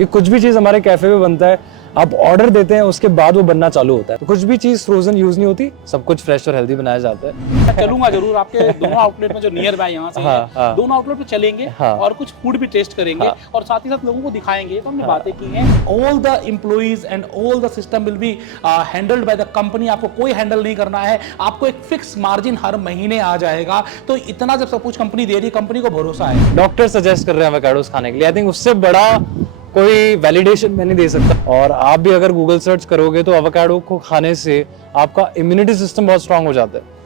ये कुछ भी चीज़ हमारे कैफ़े में बनता है, आप ऑर्डर देते हैं उसके बाद वो बनना चालू होता है। तो कुछ भी चीज़ फ्रोजन यूज़ नहीं होती, सब कुछ फ्रेश और हेल्दी बनाया जाता है। चलूंगा जरूर आपके दोनों आउटलेट में जो नियर बाय यहाँ से है, हाँ। दोनों आउटलेट पे चलेंगे हाँ। और कुछ फूड भी टेस्ट करेंगे हाँ। और साथ ही साथ लोगों को दिखाएंगे। तो हमने बातें की हैं, all the employees and all the system will be handled by the company. आपको कोई हैंडल नहीं करना है, आपको एक फिक्स मार्जिन हर महीने आ जाएगा। तो इतना जब सब कुछ कंपनी दे रही है, कंपनी को भरोसा है। डॉक्टर सजेस्ट कर रहे हैं एवोकाडोस खाने के लिए, आई थिंक उससे बड़ा कोई वैलिडेशन मैं नहीं दे सकता। और आप भी अगर गूगल सर्च करोगे तो एवोकाडो को खाने से आपका इम्यूनिटी सिस्टम बहुत स्ट्रांग हो जाता है।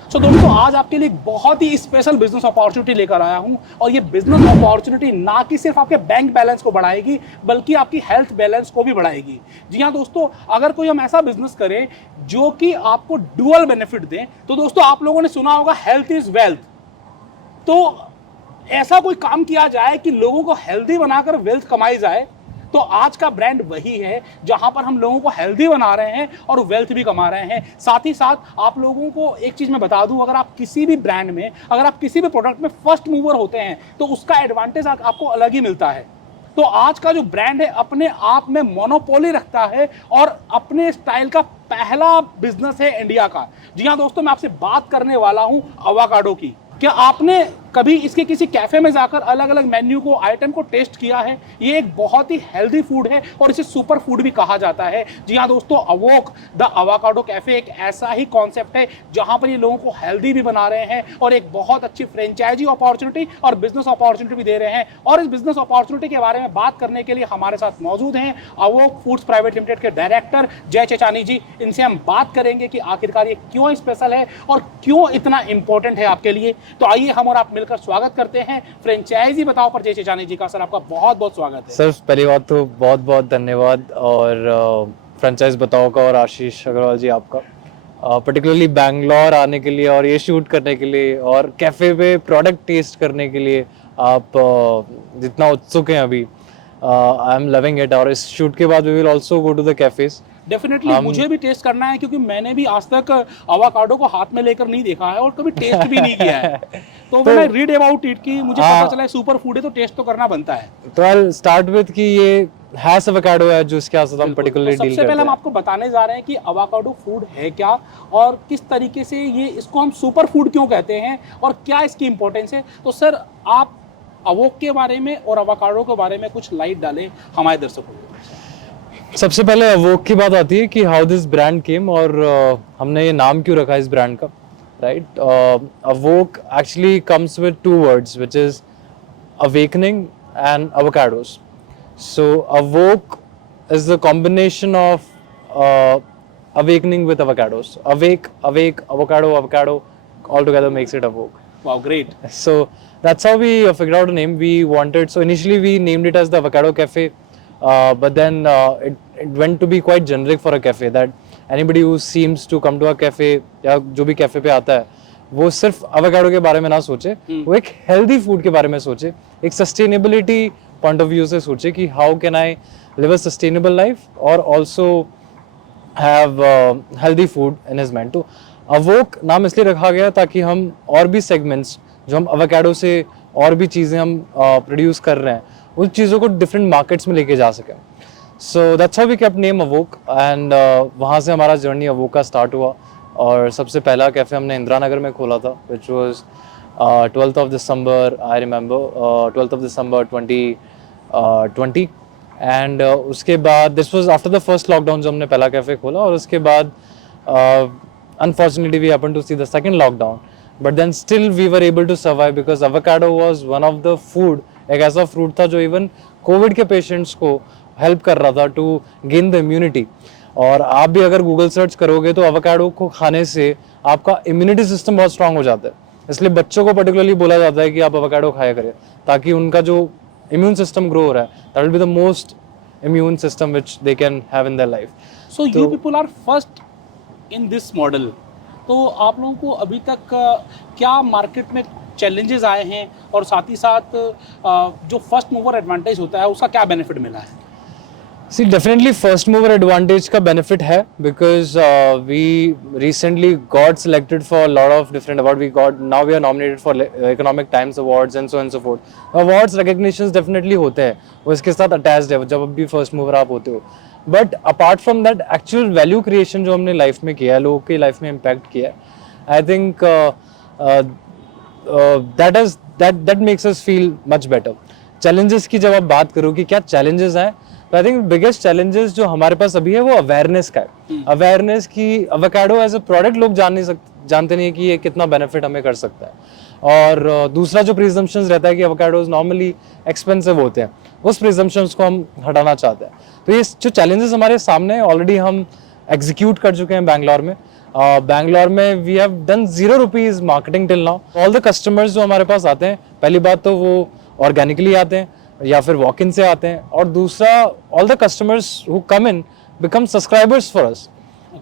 तो दोस्तों आज आपके लिए एक बहुत ही स्पेशल बिजनेस अपॉर्चुनिटी लेकर आया हूं, और ये बिजनेस अपॉर्चुनिटी ना कि सिर्फ आपके बैंक बैलेंस को बढ़ाएगी बल्कि आपकी हेल्थ बैलेंस को भी बढ़ाएगी। जी हाँ दोस्तों, अगर कोई हम ऐसा बिजनेस करें जो कि आपको डुअल बेनिफिट दें, तो दोस्तों आप लोगों ने सुना होगा हेल्थ इज वेल्थ। तो ऐसा कोई काम किया जाए कि लोगों को हेल्दी बनाकर वेल्थ कमाई जाए। तो आज का ब्रांड वही है जहां पर हम लोगों को हेल्दी बना रहे हैं और वेल्थ भी कमा रहे हैं। साथ ही साथ आप लोगों को एक चीज मैं बता दूं, अगर आप किसी भी ब्रांड में, अगर आप किसी भी प्रोडक्ट में फर्स्ट मूवर होते हैं तो उसका एडवांटेज आपको अलग ही मिलता है। तो आज का जो ब्रांड है अपने आप में मोनोपोली रखता है और अपने स्टाइल का पहला बिजनेस है इंडिया का। जी हाँ दोस्तों, मैं आपसे बात करने वाला हूं अवाकाडो की। क्या आपने कभी इसके किसी कैफे में जाकर अलग अलग मेन्यू को, आइटम को टेस्ट किया है? ये एक बहुत ही हेल्दी फूड है और इसे सुपर फूड भी कहा जाता है। जी हाँ दोस्तों, अवोक द अवाकाडो कैफे एक ऐसा ही कॉन्सेप्ट है जहां पर ये लोगों को हेल्दी भी बना रहे हैं और एक बहुत अच्छी फ्रेंचाइजी अपॉर्चुनिटी और बिजनेस अपॉर्चुनिटी भी दे रहे हैं। और इस बिजनेस अपॉर्चुनिटी के बारे में बात करने के लिए हमारे साथ मौजूद हैं अवोक फूड्स प्राइवेट लिमिटेड के डायरेक्टर जय चेचानी जी। इनसे हम बात करेंगे कि आखिरकार ये क्यों स्पेशल है और क्यों इतना इंपॉर्टेंट है आपके लिए। तो आइए हम और आप मिलकर स्वागत करते हैं फ्रेंचाइजी बताओ पर जय चेचानी जी का। सर आपका बहुत बहुत स्वागत है। सर पहली बात तो बहुत बहुत धन्यवाद, और फ्रेंचाइज बताओ का और आशीष अग्रवाल जी आपका, पर्टिकुलरली बैंगलोर आने के लिए और ये शूट करने के लिए और कैफ़े पे प्रोडक्ट टेस्ट करने के लिए आप जितना उत्सुक हैं अभी, आई एम लविंग इट। और इस शूट के बाद we will also go to the cafes. Definitely मुझे भी टेस्ट करना है, क्योंकि मैंने भी आज तक अवाकाडो को हाथ में लेकर नहीं देखा है और कभी टेस्ट भी नहीं किया है। तो when I read about it कि मुझे पता चला है सुपर फूड है, तो टेस्ट तो करना बनता है। तो आई स्टार्ट विद कि ये हैश एवोकाडो है जो इसके साथ हम पर्टिकुलरली तो डील सबसे करते पहले हम हैं। आपको बताने जा रहे हैं कि अवाकाडो फूड है क्या और किस तरीके से ये, इसको हम सुपर फूड क्यों कहते हैं और क्या इसकी इंपॉर्टेंस है। तो सर आप अवोक के बारे में और अवाकाडो के बारे में कुछ लाइट डालें हमारे दर्शकों को। सबसे पहले अवोक की बात आती है कि हाउ दिस ब्रांड केम और हमने ये नाम क्यों रखा इस ब्रांड का, right. अवोक actually comes with two words which is awakening and avocados. So Awoke is the combination of awakening with avocados. Awake, avocado, all together makes it Awoke. Wow, great. So that's how we figured out a name. We wanted, so initially we named it as the Avocado Cafe, but then it went to be quite generic for a cafe, that anybody who seems to come to a cafe या जो भी cafe पे आता है वो सिर्फ avocado के बारे में ना सोचे, वो एक हेल्दी फूड के बारे में सोचे, एक सस्टेनेबिलिटी पॉइंट ऑफ व्यू से सोचे कि how can I live a sustainable life और also have healthy food in his mind. तो अवोक नाम इसलिए रखा गया ताकि हम और भी सेगमेंट्स जो हम एवोकाडो से और भी चीज़ें हम प्रोड्यूस कर रहे हैं उन चीज़ों को डिफरेंट मार्केट्स में लेके जा सकें। So that's how we kept name Avoke and वहाँ से हमारा जर्नी अवोक का स्टार्ट हुआ। और सबसे पहला कैफ़े हमने इंदिरा नगर में खोला था, which was 12th of December, I remember, 12th of December 2020 and उसके बाद this was after the first lockdown जो हमने पहला कैफ़े खोला, और उसके बाद unfortunately we happened to see the second lockdown, but then still we were able to survive because avocado was one of the food, एक ऐसा फ्रूट था जो इवन कोविड के पेशेंट्स को हेल्प कर रहा था टू गेन द इम्यूनिटी। और आप भी अगर गूगल सर्च करोगे तो एवोकाडो को खाने से आपका इम्यूनिटी सिस्टम बहुत स्ट्रांग हो जाता है, इसलिए बच्चों को पर्टिकुलरली बोला जाता है कि आप एवोकाडो खाया करें ताकि उनका जो इम्यून सिस्टम ग्रो हो रहा है that will be the most immune system which they can have in their life. So you people are first in this model. तो आप लोगों को अभी तक क्या मार्केट में चैलेंजेस आए हैं और साथ ही साथ जो फर्स्ट मूवर एडवांटेज होता है उसका क्या बेनिफिट मिला है? See, definitely first mover advantage का benefit है because we recently got selected for a lot of different awards. Now we are nominated for Economic Times Awards and so on and so forth. Awards recognitions definitely होते हैं, वो इसके साथ attached है जब भी first mover आप होते हो. But apart from that, actual value creation जो हमने life में किया है, लोगों की life में impact किया है, I think that makes us feel much better. Challenges की जब आप बात करो कि क्या challenges हैं, तो आई थिंक बिगेस्ट चैलेंजेस जो हमारे पास अभी है वो अवेयरनेस का है. अवेयरनेस की एवोकाडो एज अ प्रोडक्ट लोग जानते नहीं है कि ये कितना बेनिफिट हमें कर सकता है. और दूसरा जो प्रिजम्पशंस रहता है कि एवोकाडोज नॉर्मली एक्सपेंसिव होते हैं, उस प्रिजम्पशंस को हम हटाना चाहते हैं. तो ये जो चैलेंजेस हमारे सामने ऑलरेडी हम एग्जीक्यूट कर चुके हैं बैंगलोर में. बैंगलोर में we have done ₹0 marketing till now. All the customers जो हमारे पास आते हैं, पहली बात तो वो ऑर्गेनिकली आते हैं या फिर वॉक इन से आते हैं, और दूसरा all the customers who come in become subscribers for us.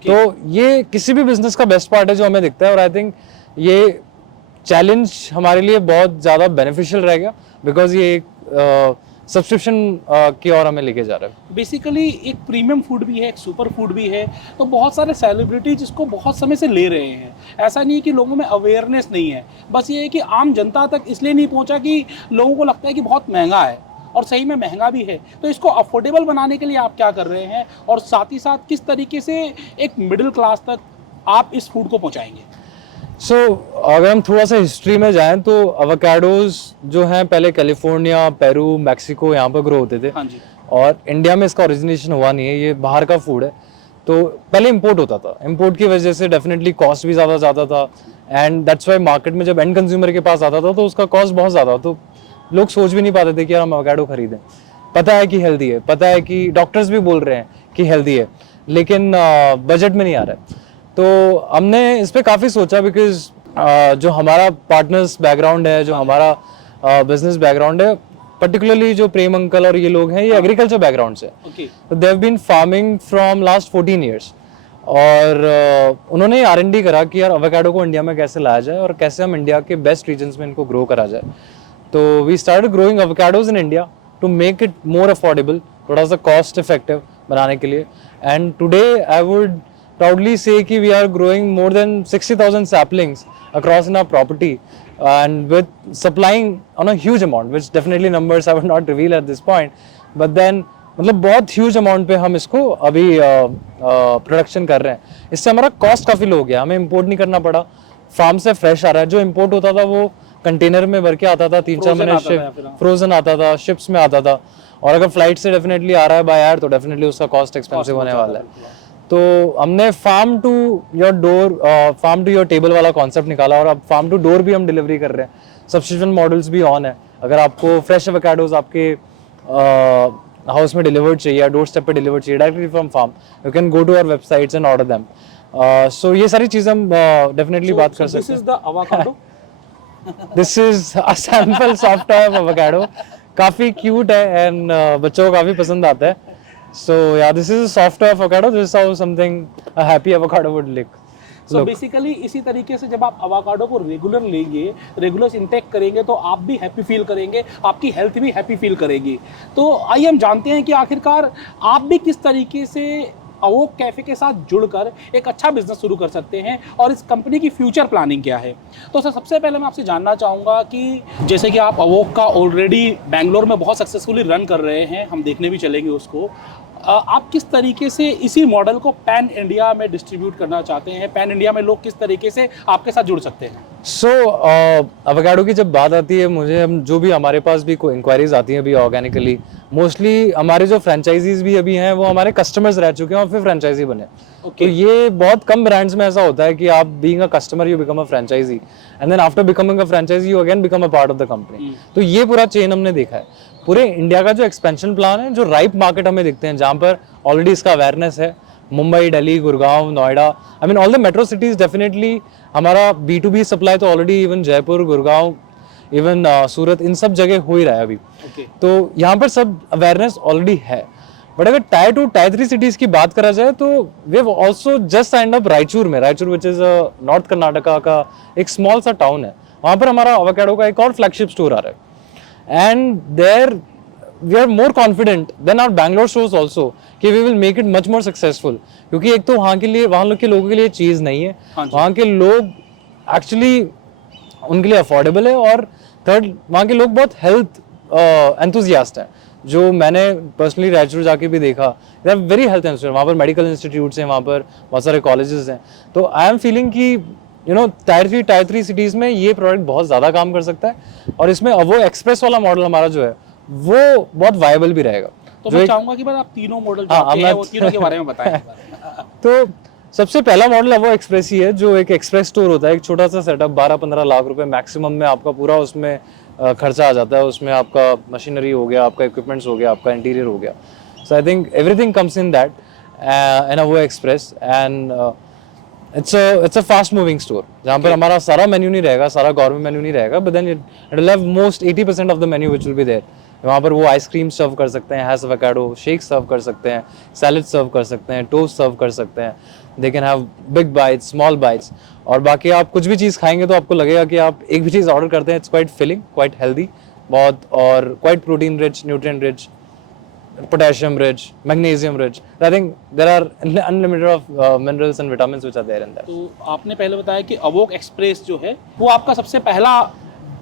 तो ये किसी भी बिजनेस का बेस्ट पार्ट है जो हमें दिखता है, और आई थिंक ये चैलेंज हमारे लिए बहुत ज़्यादा बेनिफिशियल रहेगा बिकॉज ये एक सब्सक्रिप्शन की ओर हमें लेके जा रहा है. बेसिकली एक प्रीमियम फूड भी है, एक सुपर फूड भी है, तो बहुत सारे सेलिब्रिटीज इसको बहुत समय से ले रहे हैं. ऐसा नहीं है कि लोगों में अवेयरनेस नहीं है, बस ये है कि आम जनता तक इसलिए नहीं पहुंचा कि लोगों को लगता है कि बहुत महंगा है, और सही में महंगा भी है. तो इसको अफोर्डेबल बनाने के लिए आप क्या कर रहे हैं, और साथ ही साथ किस तरीके से एक मिडिल क्लास तक आप इस फूड को पहुंचाएंगे? सो अगर हम थोड़ा सा हिस्ट्री में जाएं तो एवोकाडोज जो हैं पहले कैलिफोर्निया, पेरू, मैक्सिको यहाँ पर ग्रो होते थे. हाँ जी. और इंडिया में इसका ओरिजिनेशन हुआ नहीं है, ये बाहर का फूड है. तो पहले इंपोर्ट होता था, इंपोर्ट की वजह से डेफिनेटली कॉस्ट भी ज़्यादा जाता था, एंड दैट्स वाई मार्केट में जब एंड कंज्यूमर के पास आता था तो उसका कॉस्ट बहुत ज़्यादा, तो लोग सोच भी नहीं पाते थे कि यार हम एवोकाडो खरीदें. पता है कि हेल्दी है, पता है कि डॉक्टर्स भी बोल रहे हैं कि हेल्दी है, लेकिन बजट में नहीं आ रहा है. तो हमने इस पर काफ़ी सोचा बिकॉज जो हमारा पार्टनर्स बैकग्राउंड है, जो हमारा बिजनेस बैकग्राउंड है, पर्टिकुलरली जो प्रेम अंकल और ये लोग हैं, ये एग्रीकल्चर बैकग्राउंड से. तो they have been farming from last 14 years. और उन्होंने R&D करा कि यार एवोकाडो को इंडिया में कैसे लाया जाए और कैसे हम इंडिया के बेस्ट रीजन्स में इनको ग्रो करा जाए. तो we started growing avocados in India to make it more affordable, थोड़ा सा कॉस्ट इफेक्टिव बनाने के लिए. And today I would proudly say कि we are growing more than 60,000 saplings across in our property and with supplying on a huge amount, which definitely numbers I would not reveal at this point, but then मतलब बहुत huge amount पे हम इसको अभी production कर रहे हैं. इससे हमारा कॉस्ट काफ़ी लो हो गया, हमें इंपोर्ट नहीं करना पड़ा, फार्म से फ्रेश आ रहा है. जो इंपोर्ट होता था वो कंटेनर में भर के आता था, 3-4 महीने फ्रोजन आता था, शिप्स में आता था, और अगर फ्लाइट से डेफिनेटली आ रहा है बाय एयर तो डेफिनेटली उसका कॉस्ट एक्सपेंसिव होने वाला है. तो हमने farm to your door, farm to your table वाला कॉन्सेप्ट निकाला, और अब फार्म टू डोर भी हम डिलीवरी कर रहे हैं. सब्सक्रिप्शन मॉडल्स भी ऑन है. अगर आपको फ्रेश एवोकाडोज आपके हाउस में डिलीवर्ड चाहिए या डोर स्टेप पे डिलीवर्ड चाहिए directly from farm, you can go to our websites and order them. So ये सारी चीज़ें हम डेफिनेटली बात कर सकते हैं. This is the avocado. This is a sample soft toy avocado. काफ़ी क्यूट है एंड बच्चों को काफ़ी पसंद आता है. So yeah, this is a soft avocado. This is how something a happy avocado would look. So basically इसी तरीके से जब आप avocado को रेगुलर लेंगे, रेगुलर इंटेक करेंगे, तो आप भी हैप्पी फील करेंगे, आपकी हेल्थ भी हैप्पी फील करेगी. तो आइए हम जानते हैं कि आखिरकार आप भी किस तरीके से अवोक कैफ़े के साथ जुड़कर एक अच्छा बिजनेस शुरू कर सकते हैं, और इस कंपनी की फ्यूचर प्लानिंग क्या है. तो सर सबसे पहले मैं आपसे जानना चाहूँगा कि जैसे कि आप अवोक का ऑलरेडी बेंगलोर में बहुत सक्सेसफुली रन कर रहे हैं, हम देखने भी चलेंगे उसको, आप किस तरीके से इसी मॉडल को पैन इंडिया में डिस्ट्रीब्यूट करना चाहते हैं, पैन इंडिया में लोग किस तरीके से आपके साथ जुड़ सकते हैं? सो एवोकाडो की जब बात आती है, मुझे हम जो भी हमारे पास भी कोई इंक्वायरीज आती हैं अभी ऑर्गेनिकली, मोस्टली हमारे जो फ्रेंचाइजीज भी अभी हैं वो हमारे कस्टमर्स रह चुके हैं और फिर फ्रेंचाइजी बने. तो ये बहुत कम ब्रांड्स में ऐसा होता है कि आप being a customer you become a franchisee and then after becoming a franchisee you again become a part of the company. तो ये पूरा चेन हमने देखा है. पूरे इंडिया का जो एक्सपेंशन प्लान है, जो राइप मार्केट हमें दिखते हैं जहाँ पर ऑलरेडी इसका अवेयरनेस है, Mumbai, Delhi, Gurgaon, Noida, I mean all the metro cities, definitely हमारा B2B सप्लाई तो already even Jaipur, Gurgaon, even Surat, इन सब जगह हो ही रहा है अभी. तो यहाँ पर सब अवेयरनेस ऑलरेडी है. बट अगर टायर 2, टायर 3 सिटीज की बात करा जाए तो we have also just signed up Raichur में. Raichur which is north Karnataka का एक स्मॉल सा टाउन है, वहाँ पर हमारा एवोकाडो का एक और फ्लैगशिप स्टोर आ रहा है. And there we are more confident than our Bangalore stores also कि we will make it much more successful, क्योंकि एक तो वहाँ के लोगों के लिए चीज़ नहीं है, वहाँ के लोग एक्चुअली उनके लिए अफोर्डेबल है, और थर्ड वहाँ के लोग बहुत हेल्थ एंथुजियास्ट हैं, जो मैंने पर्सनली रायचूर जाके भी देखा, they are very health enthusiast. वहाँ पर मेडिकल इंस्टीट्यूट्स हैं, वहाँ पर बहुत सारे कॉलेजेस हैं, तो आई एम फीलिंग कि यू नो टायर 3 सिटीज़ में ये प्रोडक्ट बहुत ज़्यादा काम कर सकता है, और इसमें अब वो एक्सप्रेस वाला मॉडल हमारा जो है वो बहुत वायबल भी रहेगा। तो मैं चाहूंगा कि बस आप तीनों मॉडल जो आपके हैं वो तीनों के बारे में बताएं। तो सबसे पहला मॉडल वो एक्सप्रेस ही है, जो एक एक्सप्रेस स्टोर होता है, एक छोटा सा सेटअप 12-15 लाख रुपए मैक्सिमम में आपका पूरा उसमें खर्चा आ जाता है। उसमें आपका मशीनरी हो गया, आपका इक्विपमेंट्स हो गया, आपका इंटीरियर हो गया, so I think everything comes in that and वो express, and it's a fast moving store, जहाँ पर हमारा सारा मेन्यू नहीं रहेगा, सारा गवर्नमेंट मेन्यू नहीं रहेगा, but then it will have most 80% of the menu which will be there. वहाँ पर वो आइसक्रीम सर्व कर सकते हैं, हैज़ एवोकाडो शेक सर्व कर सकते हैं, सैलेड सर्व कर सकते हैं, टोस्ट सर्व कर सकते हैं, दे can have big bytes, small bytes, और बाकी आप कुछ भी चीज़ खाएंगे तो आपको लगेगा कि आप एक भी चीज़ ऑर्डर करते हैं, it's quite filling, quite healthy बहुत, और quite protein rich, nutrient rich, potassium rich, magnesium rich. I think there are unlimited of minerals and vitamins which are there in that. तो आपने पहले बताया कि अवोक एक्सप्रेस जो है वो आपका सबसे पहला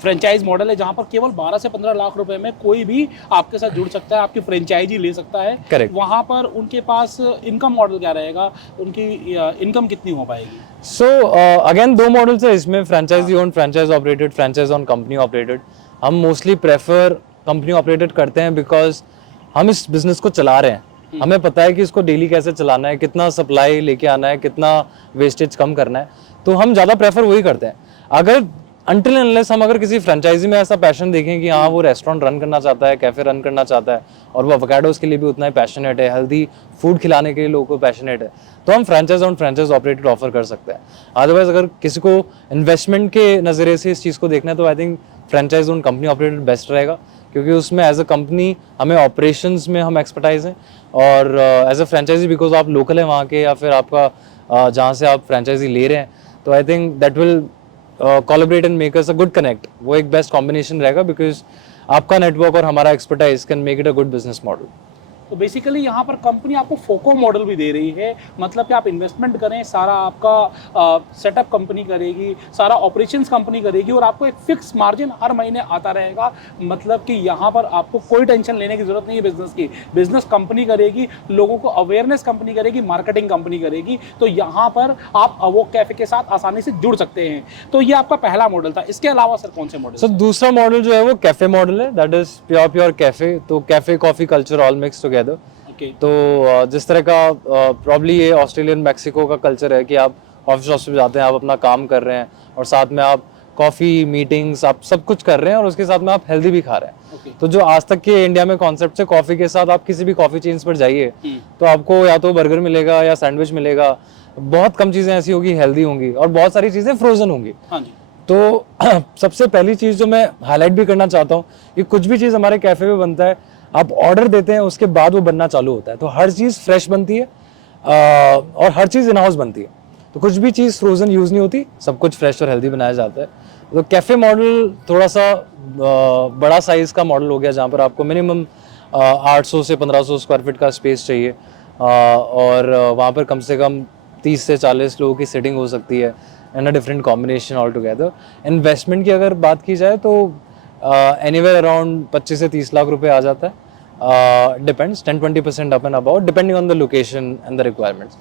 फ्रेंचाइज मॉडल है, जहां पर केवल 12 से 15 लाख रुपए में कोई भी आपके साथ जुड़ सकता है, आपकी फ्रेंचाइजी ले सकता है। Correct. वहां पर उनके पास इनकम मॉडल क्या रहेगा, उनकी इनकम कितनी हो पाएगी? So again दो मॉडल्स है इसमें, franchisee own, franchise operated, franchise own company operated. हम मोस्टली प्रेफर कंपनी ऑपरेटेड करते हैं, बिकॉज हम इस बिजनेस को चला रहे हैं, हमें पता है कि इसको डेली कैसे चलाना है, कितना सप्लाई लेके आना है, कितना वेस्टेज कम करना है, तो हम ज़्यादा प्रेफर वही करते हैं। अगर अनटिल अनलेस हम अगर किसी फ्रेंचाइजी में ऐसा पैशन देखें कि हाँ वो रेस्टोरेंट रन करना चाहता है, कैफे रन करना चाहता है, और वो एवोकाडोस के लिए भी उतना ही पैशनेट है, हेल्दी फूड खिलाने के लिए लोगों को पैशनेट है, तो हम franchise own franchise operated offer कर सकते हैं। अदरवाइज अगर किसी को इन्वेस्टमेंट के नज़रिए से इस चीज़ को देखना है, तो I think franchise own company operated best रहेगा, क्योंकि उसमें एज अ कंपनी हमें ऑपरेशंस में हम एक्सपर्टाइज हैं, और एज अ फ्रेंचाइजी बिकॉज आप लोकल हैं वहाँ के, या फिर आपका जहाँ से आप फ्रेंचाइजी ले रहे हैं, तो I think that will collaborate and make us a good connect. वो एक बेस्ट कॉम्बिनेशन रहेगा, बिकॉज आपका नेटवर्क और हमारा expertise can make it a good business model. तो बेसिकली यहाँ पर कंपनी आपको फोको मॉडल भी दे रही है, मतलब कि आप इन्वेस्टमेंट करें, सारा आपका सेटअप कंपनी करेगी, सारा ऑपरेशंस कंपनी करेगी, और आपको एक फिक्स मार्जिन हर महीने आता रहेगा। मतलब कि यहाँ पर आपको कोई टेंशन लेने की जरूरत नहीं है बिजनेस की, बिजनेस कंपनी करेगी, लोगों को अवेयरनेस कंपनी करेगी, मार्केटिंग कंपनी करेगी। तो यहाँ पर आप अवोक कैफे के साथ आसानी से जुड़ सकते हैं। तो ये आपका पहला मॉडल था। इसके अलावा सर कौन से मॉडल? सर दूसरा मॉडल जो है वो कैफे मॉडल है, दैट इज प्योर कैफे। तो cafe coffee culture all mix together. तो जिस तरह का प्रॉब्ली ये ऑस्ट्रेलियन मैक्सिको का कल्चर है कि आप कॉफी शॉप पे जाते हैं, आप अपना काम कर रहे हैं, और साथ में आप कॉफ़ी मीटिंग्स आप सब कुछ कर रहे हैं, और उसके साथ में आप हेल्दी भी खा रहे हैं। तो जो आज तक के इंडिया में कॉन्सेप्ट है, कॉफ़ी के साथ आप किसी भी कॉफ़ी चेन्स पर जाइए तो आपको या तो बर्गर मिलेगा या सैंडविच मिलेगा, बहुत कम चीज़ें ऐसी होगी हेल्दी होंगी, और बहुत सारी चीज़ें फ्रोजन होंगी। तो सबसे पहली चीज़ जो मैं हाईलाइट भी करना चाहता हूँ कि कुछ भी चीज़ हमारे कैफ़े में बनता है, आप ऑर्डर देते हैं, उसके बाद वो बनना चालू होता है, तो हर चीज़ फ्रेश बनती है, और हर चीज़ इन हाउस बनती है, तो कुछ भी चीज़ फ्रोजन यूज़ नहीं होती, सब कुछ फ्रेश और हेल्दी बनाया जाता है। तो कैफ़े मॉडल थोड़ा सा बड़ा साइज़ का मॉडल हो गया, जहाँ पर आपको मिनिमम 800 से 1500 स्क्वायर फीट का स्पेस चाहिए, और वहाँ पर कम से कम 30 से 40 लोगों की सिटिंग हो सकती है, in a different combination all together. Investment की अगर बात की जाए तो एनीवेयर अराउंड 25 से 30 लाख रुपए आ जाता है, depends 10-20% up and about depending on the location and the requirements.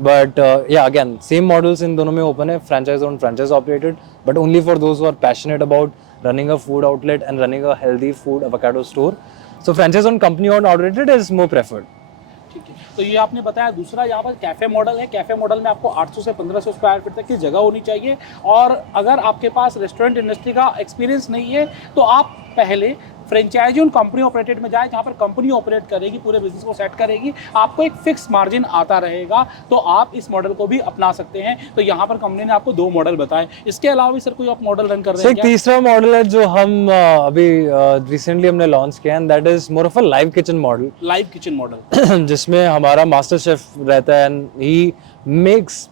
But yeah again same models इन दोनों में ओपन है, franchise own franchise operated, but only for those who are passionate about running a food outlet and running a healthy food avocado store. So franchise own company own operated is more preferred. ठीक है, तो ये आपने बताया। दूसरा यहाँ पर cafe model है। कैफ़े मॉडल में आपको 800 से 1500 स्क्वायर फीट तक की जगह होनी चाहिए, और अगर आपके पास रेस्टोरेंट इंडस्ट्री का एक्सपीरियंस नहीं है तो आप पहले फ्रेंचाइजी और कंपनी ऑपरेटेड में जाए, जहाँ पर कंपनी ऑपरेट करेगी, पूरे बिजनेस को सेट करेगी, आपको एक फिक्स मार्जिन आता रहेगा, तो आप इस मॉडल को भी अपना सकते हैं। तो यहाँ पर कंपनी ने आपको 2 मॉडल बताए। इसके अलावा भी सर कोई आप मॉडल रन कर रहे हैं क्या? तीसरा मॉडल है जो हम अभी रिसेंटली हमने लॉन्च किया, and that is more of a live kitchen model. Live kitchen model जिसमें हमारा मास्टर शेफ रहता है, and he makes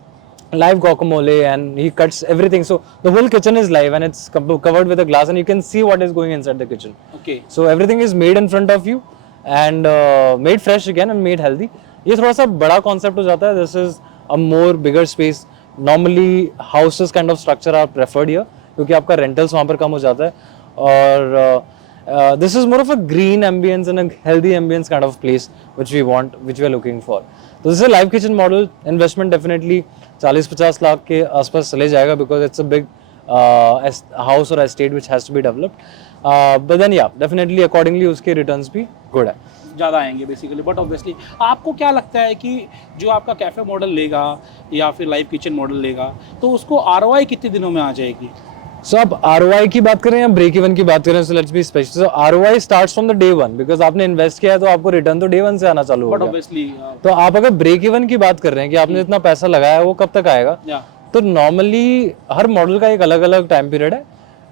live guacamole, and he cuts everything. So the whole kitchen is live and it's covered with a glass, and you can see what is going inside the kitchen. Okay. So everything is made in front of you and made fresh again and made healthy. ये थोड़ा सा बड़ा concept हो जाता है. This is a more bigger space. Normally houses kind of structure are preferred here क्योंकि आपका rentals वहाँ पर कम हो जाता है. और this is more of a green ambience and a healthy ambience kind of place which we want, which we are looking for. तो this is a live kitchen model. Investment definitely 40-50 lakh के आसपास चले जाएगा because it's a big house or estate which has to be developed. But then yeah, definitely accordingly उसके returns भी good है. ज़्यादा आएंगे बेसिकली. बट ऑब्वियसली आपको क्या लगता है कि जो आपका कैफ़े मॉडल लेगा या फिर लाइव किचन मॉडल लेगा तो उसको आरओआई कितने दिनों में आ जाएगी? So आप ROI की बात करें या ब्रेक इवन की बात करें, so let's be specific. So ROI starts from the day one because आपने इन्वेस्ट किया है तो आपको रिटर्न तो डे वन से आना चालू बट होगा. ऑब्वियसली तो आप अगर ब्रेक इवन की बात कर रहे हैं कि आपने इतना पैसा लगाया है वो कब तक आएगा, तो नॉर्मली हर मॉडल का एक अलग अलग टाइम पीरियड है.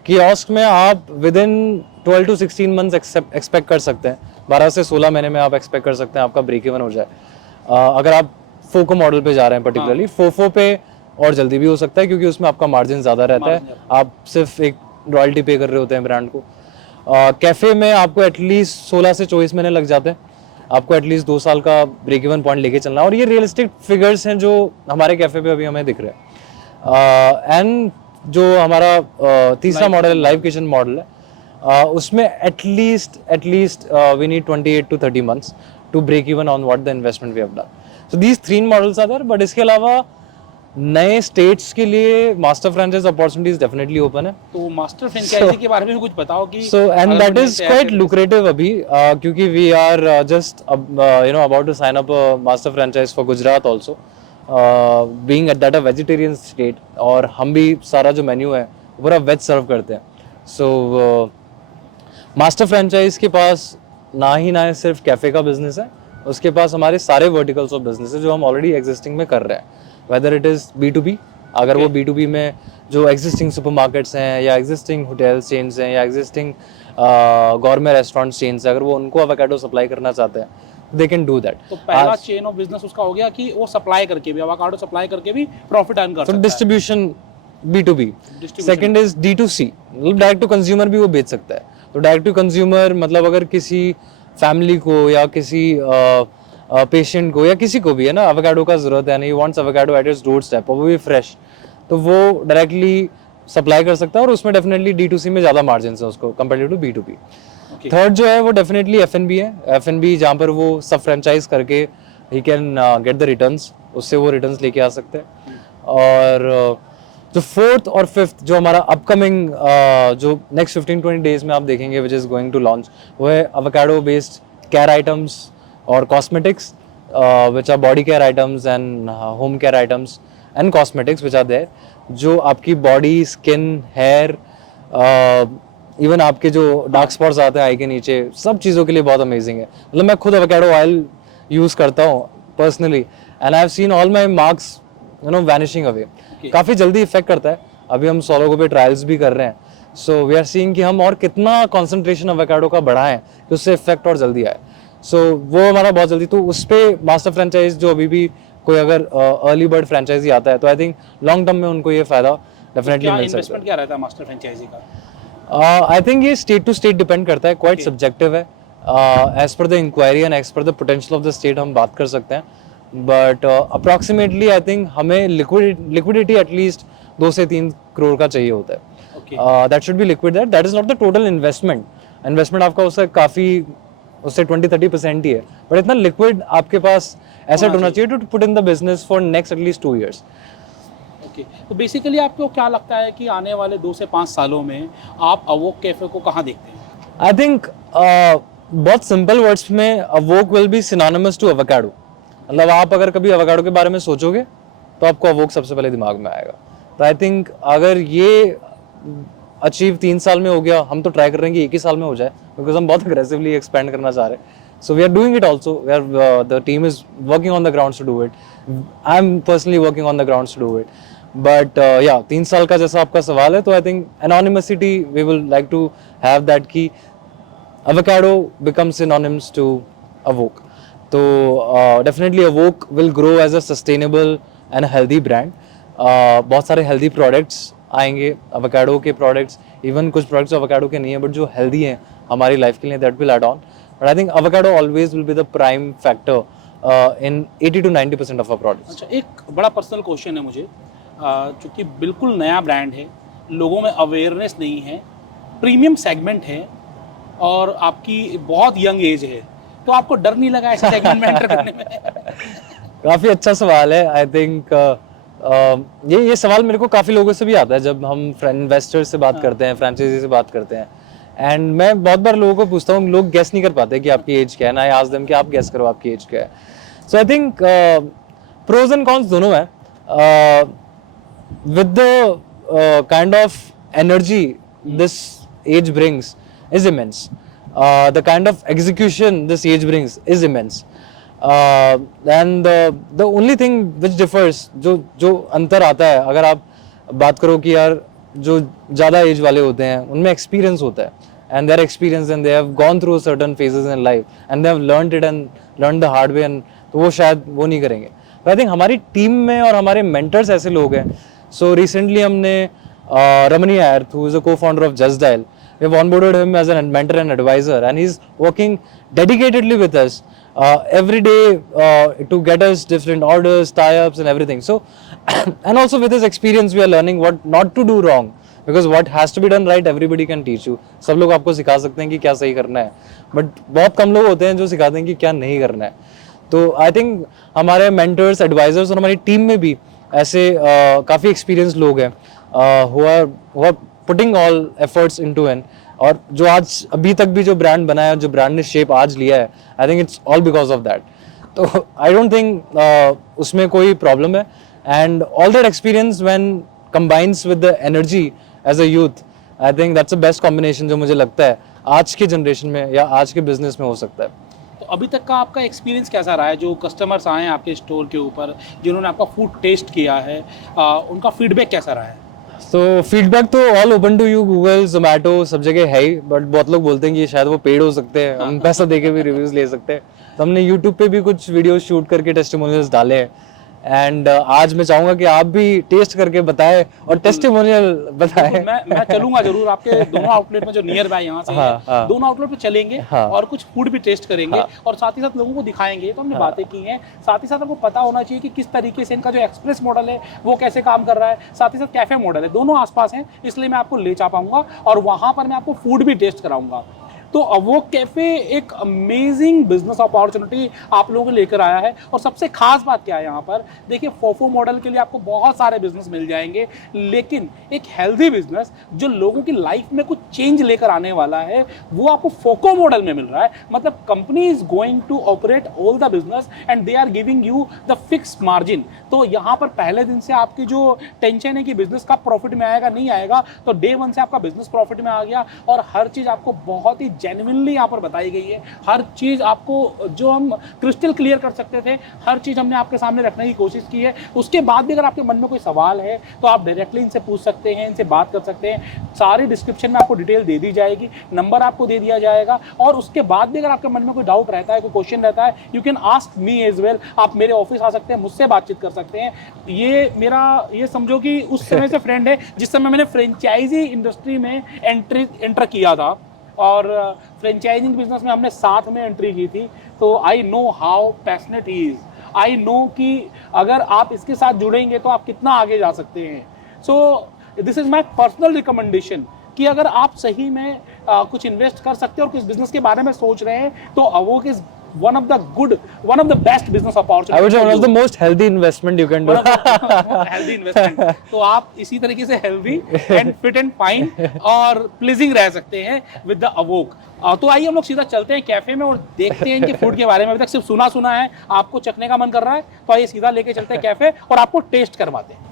कियोस्क में आप with in 12 to 16 months expect कर सकते हैं. 12 से 16 महीने में आप एक्सपेक्ट कर सकते हैं आपका ब्रेक इवन हो जाए. अगर आप फोको मॉडल पे जा रहे हैं पर्टिकुलरली, फोफो पे और जल्दी भी हो सकता है क्योंकि उसमें आपका मार्जिन ज़्यादा रहता है. आप सिर्फ एक रॉयल्टी पे कर रहे होते हैं ब्रांड को. कैफ़े में आपको एटलीस्ट 16 से 24 महीने लग जाते हैं. आपको एटलीस्ट 2 साल का ब्रेक इवन पॉइंट लेके चलना है. और ये रियलिस्टिक फिगर्स हैं जो हमारे कैफ़े पे अभी हमें दिख रहे हैं. एंड जो हमारा तीसरा मॉडल लाइव किचन मॉडल है, उसमें at least we need 28 to 30 months to break even on what the investment we have done. So these 3 models are there. But इसके अलावा नए स्टेट्स के लिए master franchise opportunities definitely open है. तो master franchise के बारे में भी कुछ बताओ कि so and that is quite lucrative अभी क्योंकि we are just about to sign up master franchise for Gujarat also, being at that a vegetarian state. और हम भी सारा जो मेन्यू है पूरा वेज सर्व करते हैं. सो मास्टर फ्रेंचाइज के पास ना ही सिर्फ कैफे का बिजनेस है, उसके पास हमारे सारे वर्टिकल्स ऑफ बिजनेस है जो हम ऑलरेडी एग्जिस्टिंग में कर रहे हैं. वेदर इट इज़ B2B, अगर वो B2B में जो एग्जिस्टिंग सुपरमार्केट्स हैं या एग्जिस्टिंग होटल चेन्स हैं या एग्जिस्टिंग गवर्नमेंट रेस्टोरेंट चेन्स हैं, अगर वो उनको एवोकाडो सप्लाई करना चाहते हैं दे कैन डू दैट. तो पहला चेन ऑफ बिजनेस उसका हो गया कि वो सप्लाई करके भी एवोकाडो सप्लाई करके भी प्रॉफिट अर्न कर सकता है. Distribution B2B. Second is D2C, मतलब डायरेक्ट टू कंज्यूमर भी वो बेच सकता है. तो डायरेक्ट टू कंज्यूमर मतलब अगर किसी फैमिली को या किसी पेशेंट को या किसी को भी है ना एवोकाडो का जरूरत है, नहीं wants avocado at its door step और वो भी फ्रेश, तो वो डायरेक्टली सप्लाई कर सकता है. और उसमें डेफिनेटली D2C में ज़्यादा मार्जिन है उसको कंपेयर टू B2B. थर्ड जो है वो डेफिनेटली F&B है. F&B जहाँ पर वो सब फ्रेंचाइज करके he can get the returns, उससे वो रिटर्न्स लेके आ सकते हैं. और जो फोर्थ और फिफ्थ जो हमारा अपकमिंग जो नेक्स्ट 15-20 डेज में आप देखेंगे which is going to launch, वो है एवोकाडो बेस्ड केयर आइटम्स और cosmetics which are body care items and home care items and cosmetics which are there, जो आपकी बॉडी, स्किन, हेयर, इवन आपके जो डार्क स्पॉट्स आते हैं आई के नीचे, सब चीज़ों के लिए बहुत अमेजिंग है. मतलब मैं खुद एवोकाडो ऑयल यूज़ करता हूँ personally and I have seen all my marks vanishing away. काफ़ी जल्दी इफेक्ट करता है. अभी हम 100 लोगों पे ट्रायल्स भी कर रहे हैं. सो वी आर सीइंग कि हम और कितना कॉन्सेंट्रेशन एवोकाडो का बढ़ाएं कि उससे इफेक्ट और जल्दी आए. सो वो हमारा बहुत जल्दी, तो उस पर मास्टर फ्रेंचाइज जो अभी भी कोई अगर अर्ली बर्ड फ्रेंचाइजी आता है तो आई थिंक लॉन्ग टर्म में उनको ये फायदा डेफिनेटली मिल सकता है. इन्वेस्टमेंट क्या रहता है मास्टर फ्रेंचाइजी का? आई थिंक ये स्टेट टू स्टेट डिपेंड करता है, क्वाइट सब्जेक्टिव है. As per the inquiry and as per the potential of the state हम बात कर सकते हैं. बट अप्रॉक्सीमेटली आई थिंक हमें लिक्विडिटी एटलीस्ट 2 से 3 करोड़ का चाहिए होता है. That should be liquid. That is not the total investment आपका उससे काफ़ी, उससे 20-30% ही है. बट इतना लिक्विड आपके पास एसेट होना चाहिए to put in the business for next at least 2 years. तो बेसिकली आपको क्या लगता है कि आने वाले 2 से 5 सालों में आप अवोक कैफे को कहाँ देखते हैं? आई थिंक बहुत सिंपल वर्ड्स में Avok will be synonymous to avocado. मतलब आप अगर कभी एवोकाडो के बारे में सोचोगे तो आपको अवोक सबसे पहले दिमाग में आएगा. तो आई थिंक अगर ये अचीव 3 साल में हो गया, हम तो ट्राई कर रहे हैं कि 1 ही साल में हो जाए बिकॉज हम बहुत अग्रेसिवली एक्सपेंड करना चाह रहे हैं. So we are doing it also. The team is working on the grounds to do it. I'm personally working on the grounds to do it. But yeah, 3 साल का जैसा आपका सवाल है, तो I think anonymity we will like to have that कि avocado becomes synonyms to Awoke. So definitely Awoke will grow as a sustainable and healthy brand. बहुत सारे हेल्दी प्रोडक्ट्स आएंगे, एवोकाडो के प्रोडक्ट्स, इवन कुछ प्रोडक्ट्स एवोकाडो के नहीं है but जो हेल्दी हैं हमारी लाइफ के लिए, that will add on. But I think avocado always will be the prime factor in 80 to 90% of our products. अच्छा, एक बड़ा पर्सनल क्वेश्चन है मुझे, चूँकि बिल्कुल नया ब्रांड है, लोगों में अवेयरनेस नहीं है, प्रीमियम सेगमेंट है और आपकी बहुत यंग एज है, तो आपको डर नहीं लगा ऐसे सेगमेंट में एंटर करने में? काफ़ी अच्छा सवाल है. आई थिंक ये सवाल मेरे को काफ़ी लोगों से भी आता है जब हम इन्वेस्टर्स से बात करते हैं, फ्रेंचाइजी से बात करते हैं. एंड मैं बहुत बार लोगों को पूछता हूँ, लोग गेस नहीं कर पाते कि आपकी एज क्या है. आई आस्क देम कि आप गेस करो आपकी एज क्या है. So I think pros and cons दोनों है. with the kind of energy this age brings is immense. The kind of execution this age brings is immense. And the only thing which differs, जो अंतर आता है, अगर आप बात करो कि यार जो ज़्यादा एज वाले होते हैं उनमें एक्सपीरियंस होता है, and their experience and they have gone through certain phases in life and they have learned it and learned the hard way, and तो वो शायद वो नहीं करेंगे. But I think हमारी टीम में और हमारे mentors ऐसे लोग हैं. So recently हमने Ramani Iyer, who is a co-founder of Just Dial, we have onboarded him as a mentor and advisor, and he's working dedicatedly with us every day to get us different orders, tie-ups and everything. So and also with his experience we are learning what not to do wrong, because what has to be done right everybody can teach you. सब लोग आपको सिखा सकते हैं कि क्या सही करना है, but बहुत कम लोग होते हैं जो सिखाते हैं कि क्या नहीं करना है. तो आई थिंक हमारे मेंटर्स, एडवाइजर्स और हमारी टीम में भी ऐसे काफ़ी एक्सपीरियंस लोग हैं who are putting all efforts into it. और जो आज अभी तक भी जो ब्रांड बना है, जो ब्रांड ने शेप आज लिया है, I think it's all because of that. तो आई डोंट थिंक उसमें कोई प्रॉब्लम है. And all that experience when combines with the energy as a youth, I think that's the best combination जो मुझे लगता है आज के जनरेशन में या आज के बिजनेस में हो सकता है. तो अभी तक का आपका एक्सपीरियंस कैसा रहा है? जो कस्टमर्स आए हैं आपके स्टोर के ऊपर, जिन्होंने आपका फूड टेस्ट किया है, उनका फीडबैक कैसा रहा है? तो फीडबैक तो all open to you, Google, Zomato सब जगह है ही. बट बहुत लोग बोलते हैं कि शायद वो पेड हो सकते हैं, हम पैसा दे के भी रिव्यूज़ ले सकते हैं. तो हमने यूट्यूब पे भी कुछ वीडियो शूट करके टेस्टिमोनियल्स डाले हैं. एंड आज मैं चाहूंगा कि आप भी टेस्ट करके बताएं और टेस्टिमोनियल बताएं. मैं चलूंगा जरूर आपके दोनों आउटलेट में जो नियर बाय यहाँ से है, दोनों आउटलेट पे चलेंगे और कुछ फूड भी टेस्ट करेंगे और साथ ही साथ लोगों को दिखाएंगे. तो हमने बातें की हैं, साथ ही साथ आपको पता होना चाहिए कि किस तरीके से इनका जो एक्सप्रेस मॉडल है वो कैसे काम कर रहा है, साथ ही साथ कैफे मॉडल है, दोनों आसपास हैं, इसलिए मैं आपको ले जा पाऊंगा और वहां पर मैं आपको फूड भी टेस्ट कराऊंगा. तो वो कैफे एक अमेजिंग बिजनेस अपॉर्चुनिटी आप लोगों को लेकर आया है. और सबसे खास बात क्या है यहाँ पर, देखिए फोफो मॉडल के लिए आपको बहुत सारे बिजनेस मिल जाएंगे, लेकिन एक हेल्दी बिजनेस जो लोगों की लाइफ में कुछ चेंज लेकर आने वाला है वो आपको फोको मॉडल में मिल रहा है. मतलब company is going to operate all the business and they are giving you the fix margin. तो यहाँ पर पहले दिन से आपकी जो टेंशन है कि बिजनेस का प्रॉफिट में आएगा नहीं आएगा, तो डे वन से आपका बिजनेस प्रॉफिट में आ गया और हर चीज़ आपको बहुत ही जेन्युइनली यहाँ पर बताई गई है. हर चीज़ आपको जो हम क्रिस्टल क्लियर कर सकते थे, हर चीज़ हमने आपके सामने रखने की कोशिश की है. उसके बाद भी अगर आपके मन में कोई सवाल है तो आप डायरेक्टली इनसे पूछ सकते हैं, इनसे बात कर सकते हैं. सारी डिस्क्रिप्शन में आपको डिटेल दे दी जाएगी, नंबर आपको दे दिया जाएगा. और उसके बाद भी अगर आपके मन में कोई डाउट रहता है, कोई क्वेश्चन रहता है, you can ask me as well. आप मेरे ऑफिस आ सकते हैं, मुझसे बातचीत कर सकते हैं. ये समझो कि उस समय से फ्रेंड है जिस समय मैंने फ्रेंचाइजी इंडस्ट्री में एंटर किया था और फ्रेंचाइजिंग बिजनेस में हमने साथ में एंट्री की थी. तो I know how passionate he is. I know कि अगर आप इसके साथ जुड़ेंगे तो आप कितना आगे जा सकते हैं. सो this is my personal recommendation कि अगर आप सही में कुछ इन्वेस्ट कर सकते हैं और किस बिजनेस के बारे में सोच रहे हैं, तो अवोक is one of the best business opportunities. I would say one of the most healthy investment you can do. Healthy investment. तो आप इसी तरीके से healthy and fit and fine और pleasing रह सकते हैं with the Avok. तो आइए हम लोग सीधा चलते हैं कैफे में और देखते हैं इनके फूड के बारे में. अभी तक सिर्फ सुना है, आपको चखने का मन कर रहा है, तो आइए सीधा लेके चलते हैं कैफे और आपको टेस्ट करवाते हैं.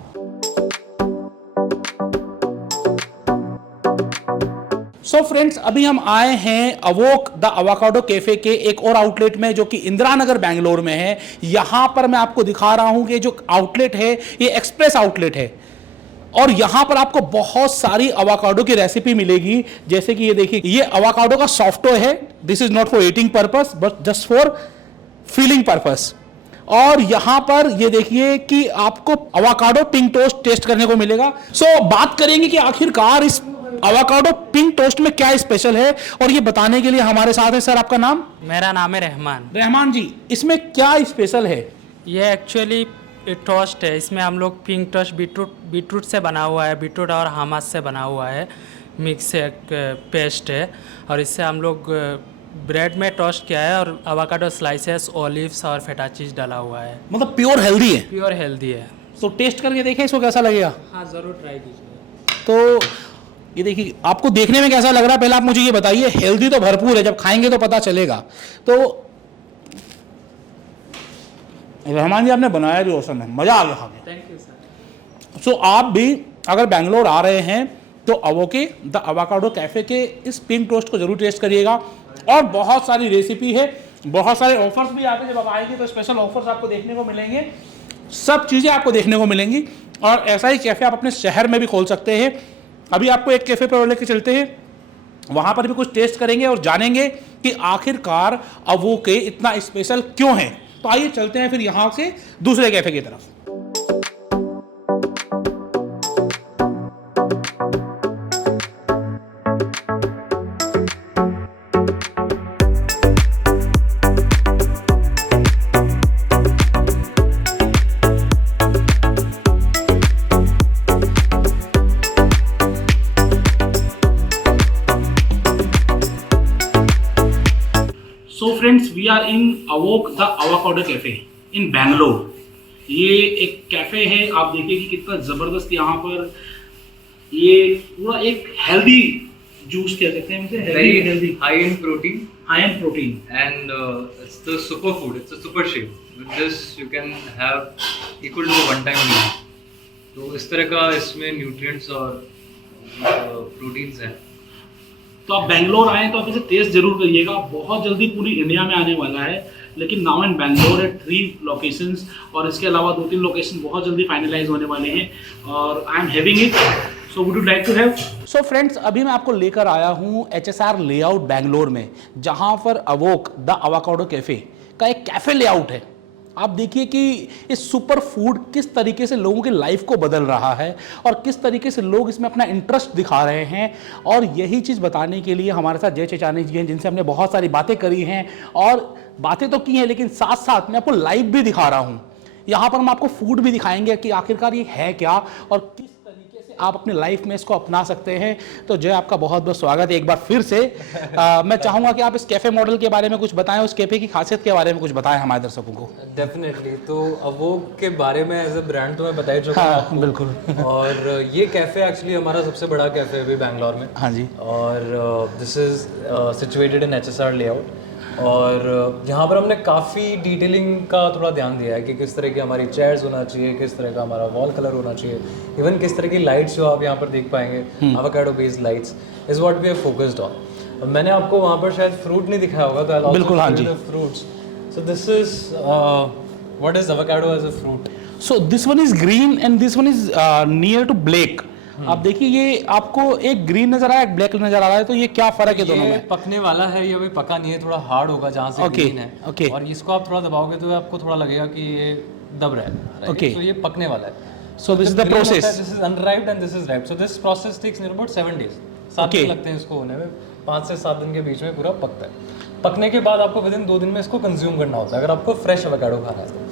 सो फ्रेंड्स, अभी हम आए हैं अवोक द अवाकाडो कैफे के एक और आउटलेट में जो कि इंदिरा नगर बेंगलोर में है. यहाँ पर मैं आपको दिखा रहा हूँ कि जो आउटलेट है ये एक्सप्रेस आउटलेट है और यहाँ पर आपको बहुत सारी अवाकाडो की रेसिपी मिलेगी. जैसे कि ये देखिए, ये अवाकाडो का सॉफ्टवेयर है. This is not for eating purpose but just for feeling purpose. और यहाँ पर ये देखिए कि आपको अवाकाडो पिंक टोस्ट टेस्ट करने को मिलेगा। सो बात करेंगे कि आखिरकार इस अवाकाडो पिंक टोस्ट में क्या स्पेशल है, और ये बताने के लिए हमारे साथ है सर, आपका नाम? मेरा नाम है रहमान। रहमान जी, इसमें क्या स्पेशल है? ये एक्चुअली टोस्ट है। इसमें हम लोग पिंक टोस्ट बीटरूट से बना हुआ है, बीटरूट और हमास से बना हुआ है, मिक्स एक पेस्ट है। और इससे हम लोग ब्रेड में टोस्ट किया है और अवाकाडो स्लाइसेस, ऑलिव्स और फेटा चीज़ डाला हुआ है। मतलब प्योर हेल्दी है? प्योर हेल्दी है। तो टेस्ट करके देखें इसको कैसा लगेगा। हाँ, ज़रूर ट्राई कीजिए। तो ये देखिए, आपको देखने में कैसा लग रहा है पहले आप मुझे ये बताइए। हेल्दी तो भरपूर है, जब खाएंगे तो पता चलेगा। तो रहमान जी, आपने बनाया भी औसम है, मज़ा आ गया खा के। Thank you sir. सो आप भी अगर बेंगलोर आ रहे हैं तो अवोके द अवाकाडो कैफ़े के इस पिंक टोस्ट को जरूर टेस्ट करिएगा। और बहुत सारी रेसिपी है, बहुत सारे ऑफर्स भी आते हैं। जब आप आएंगे तो स्पेशल ऑफर्स आपको देखने को मिलेंगे, सब चीज़ें आपको देखने को मिलेंगी। और ऐसा ही कैफ़े आप अपने शहर में भी खोल सकते हैं। अभी आपको एक कैफ़े पर लेके चलते हैं, वहाँ पर भी कुछ टेस्ट करेंगे और जानेंगे कि आखिरकार अवोके इतना स्पेशल क्यों है। तो आइए चलते हैं फिर यहाँ से दूसरे कैफ़े की तरफ। So friends, we are in Avok the avocado cafe in Bangalore. ये एक कैफे है, आप देखिए कि कितना जबरदस्त यहाँ पर ये पूरा एक हेल्दी जूस कह सकते हैं, Very healthy high in protein high and protein. and it's the superfood. It's a super shake. With this you can have equal to a one-time meal. तो इस तरह का इसमें न्यूट्रिएंट्स और प्रोटीन्स हैं। तो आप बैंगलोर आए तो आप इसे टेस्ट जरूर करिएगा। बहुत जल्दी पूरी इंडिया में आने वाला है, लेकिन नाउ इन बैंगलोर है 3 लोकेशंस, और इसके अलावा 2-3 लोकेशन बहुत जल्दी फाइनलाइज होने वाले हैं। और I am having it, so would you like to have? So friends, अभी मैं आपको लेकर आया हूँ HSR लेआउट बैंगलोर में, जहाँ पर अवोक द अवाकाडो कैफे का एक कैफे लेआउट है। आप देखिए कि इस सुपर फूड किस तरीके से लोगों की लाइफ को बदल रहा है और किस तरीके से लोग इसमें अपना इंटरेस्ट दिखा रहे हैं। और यही चीज़ बताने के लिए हमारे साथ जय चेचानी जी हैं, जिनसे हमने बहुत सारी बातें करी हैं। और बातें तो की हैं, लेकिन साथ साथ मैं आपको लाइव भी दिखा रहा हूँ। यहाँ पर हम आपको फूड भी दिखाएंगे कि आखिरकार ये है क्या और किस तरीके से आप अपने लाइफ में इसको अपना सकते हैं। तो जय, आपका बहुत बहुत स्वागत है एक बार फिर से। मैं चाहूँगा कि आप इस कैफ़े मॉडल के बारे में कुछ बताएं, उस कैफ़े की खासियत के बारे में कुछ बताएं हमारे दर्शकों को। डेफिनेटली। तो अवोक के बारे में एज ए ब्रांड तो मैं बता ही चुका हूँ आपको। बिल्कुल। और ये कैफ़े एक्चुअली हमारा सबसे बड़ा कैफ़े है अभी बैंगलोर में। हाँ जी। और this is situated in HSR layout. और यहाँ पर हमने काफ़ी डिटेलिंग का थोड़ा ध्यान दिया है कि किस तरह की हमारी चेयर्स होना चाहिए, किस तरह का हमारा वॉल कलर होना चाहिए, इवन किस तरह की लाइट्स जो आप यहाँ पर देख पाएंगे, avocado based lights is what we have focused on. मैंने आपको वहाँ पर शायद फ्रूट नहीं दिखाया होगा, तो I'll बिल्कुल, हाँ जी। Fruits. So this is what is avocado as a fruit? So this one is green and this one is near to black. आप देखिए, ये आपको एक ग्रीन नजर आ रहा है, एक ब्लैक नजर आ रहा है, तो ये क्या फर्क है दोनों ये में? पकने वाला है, ये अभी पका नहीं है, थोड़ा हार्ड होगा जहाँ से Okay, ग्रीन है। okay. और इसको आप थोड़ा दबाओगे तो आपको थोड़ा लगेगा कि ये दब रहा है। Okay. तो ये पकने वाला है। So this is the process. This is unriped and this is ripe. So this process takes near about 7 days। 7 Okay. दिन लगते हैं इसको होने में। 5 से 7 दिन के बीच में पूरा पकता है। पकने के बाद आपको विदिन 2 दिन में इसको कंज्यूम करना होता है, अगर आपको फ्रेश एवोकाडो खाना है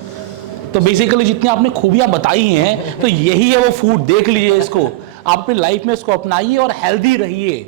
तो बेसिकली जितनी आपने खूबियां बताई हैं, तो यही है वो फूड। देख लीजिए इसको, आप अपनी लाइफ में इसको अपनाइए और हेल्दी रहिए।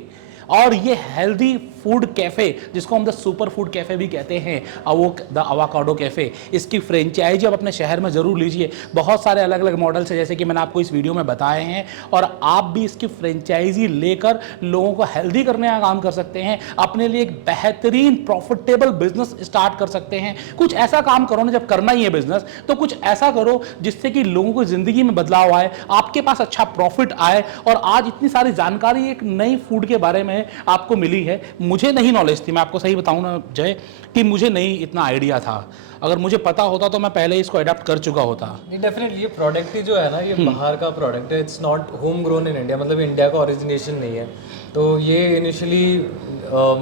और ये हेल्दी फूड कैफ़े, जिसको हम द सुपर फूड कैफ़े भी कहते हैं, अवोक द अवाकाडो कैफ़े, इसकी फ्रेंचाइजी आप अपने शहर में ज़रूर लीजिए। बहुत सारे अलग अलग मॉडल्स हैं, जैसे कि मैंने आपको इस वीडियो में बताए हैं। और आप भी इसकी फ्रेंचाइजी लेकर लोगों को हेल्दी करने का काम कर सकते हैं, अपने लिए एक बेहतरीन प्रॉफिटेबल बिजनेस स्टार्ट कर सकते हैं। कुछ ऐसा काम करो ना, जब करना ही है बिजनेस तो कुछ ऐसा करो जिससे कि लोगों को ज़िंदगी में बदलाव आए, आपके पास अच्छा प्रॉफिट आए। और आज इतनी सारी जानकारी एक नई फूड के बारे में आपको मिली है। मुझे नहीं नॉलेज थी, मैं आपको सही बताऊं ना जय, कि मुझे नहीं इतना आइडिया था। अगर मुझे पता होता तो मैं पहले इसको अडॉप्ट कर चुका होता। नहीं, डेफिनेटली ये प्रोडक्ट ही जो है ना, ये बाहर का प्रोडक्ट है। It's not home grown in India, मतलब इंडिया का ओरिजिनेशन नहीं है। तो ये इनिशियली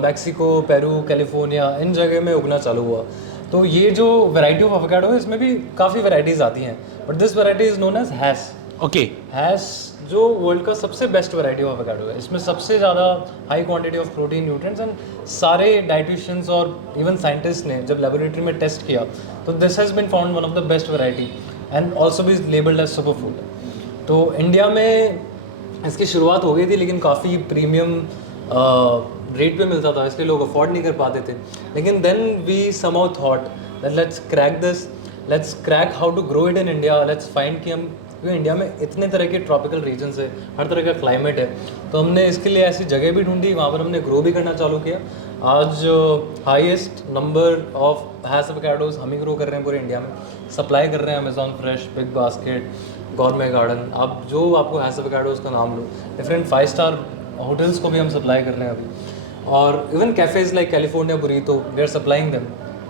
मैक्सिको, पेरू, कैलिफोर्निया इन जगह में उगना चालू हुआ। तो ये जो वैरायटी ऑफ एवोकाडो है इसमें भी काफ़ी वैरायटीज़ आती हैं, but this variety is known as Hass. Okay Hass जो वर्ल्ड का सबसे बेस्ट वैरायटी ऑफ एवोकाडो है, इसमें सबसे ज़्यादा high quantity of protein, nutrients, and सारे डाइटिशियंस और इवन साइंटिस्ट ने जब लेबोरेटरी में टेस्ट किया तो this has been found one of the best variety and also भी लेबल्ड एज सुपर फूड। तो इंडिया में इसकी शुरुआत हो गई थी, लेकिन काफ़ी प्रीमियम रेट पे मिलता था, इसलिए लोग अफोर्ड नहीं कर पाते थे। लेकिन then we somehow thought that let's crack this, let's crack how to grow it in India, let's find कि हम, क्योंकि इंडिया में इतने तरह के ट्रॉपिकल रीजन्स है, हर तरह का क्लाइमेट है, तो हमने इसके लिए ऐसी जगह भी ढूंढी, वहाँ पर हमने ग्रो भी करना चालू किया। आज highest number of Hass avocados हम ही ग्रो कर रहे हैं पूरे इंडिया में, सप्लाई कर रहे हैं Amazon fresh, big basket, gourmet garden, आप जो आपको हैस एवोकाडोज का नाम लो, डिफरेंट 5 स्टार होटल्स को भी हम सप्लाई कर रहे हैं अभी, और even cafes like California burrito we are supplying them.